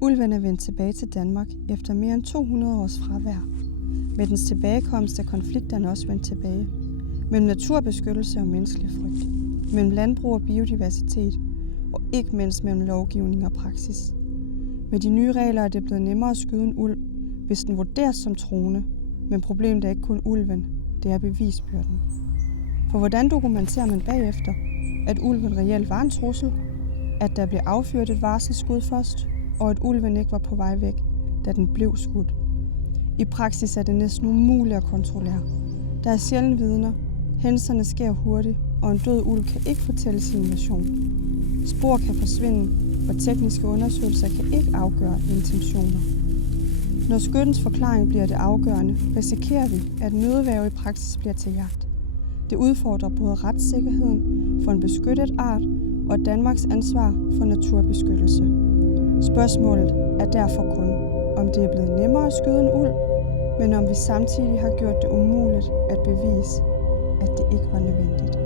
Ulven er vendt tilbage til Danmark efter mere end 200 års fravær. Med dens tilbagekomst er konflikterne også vendt tilbage. Mellem naturbeskyttelse og menneskelig frygt. Mellem landbrug og biodiversitet. Og ikke mindst mellem lovgivning og praksis. Med de nye regler er det blevet nemmere at skyde en ulv, hvis den vurderes som truende. Men problemet er ikke kun ulven, det er bevisbyrden. For hvordan dokumenterer man bagefter, at ulven reelt var en trussel? At der blev affyret et varselsskud først, og at ulven ikke var på vej væk, da den blev skudt. I praksis er det næsten umuligt at kontrollere. Der er sjældent vidner, hændelserne sker hurtigt, og en død ulv kan ikke fortælle sin version. Spor kan forsvinde, og tekniske undersøgelser kan ikke afgøre intentioner. Når skyttens forklaring bliver det afgørende, risikerer vi, at nødværge i praksis bliver til jagt. Det udfordrer både retssikkerheden for en beskyttet art og Danmarks ansvar for naturbeskyttelse. Spørgsmålet er derfor kun, om det er blevet nemmere at skyde en ulv, men om vi samtidig har gjort det umuligt at bevise, at det ikke var nødvendigt.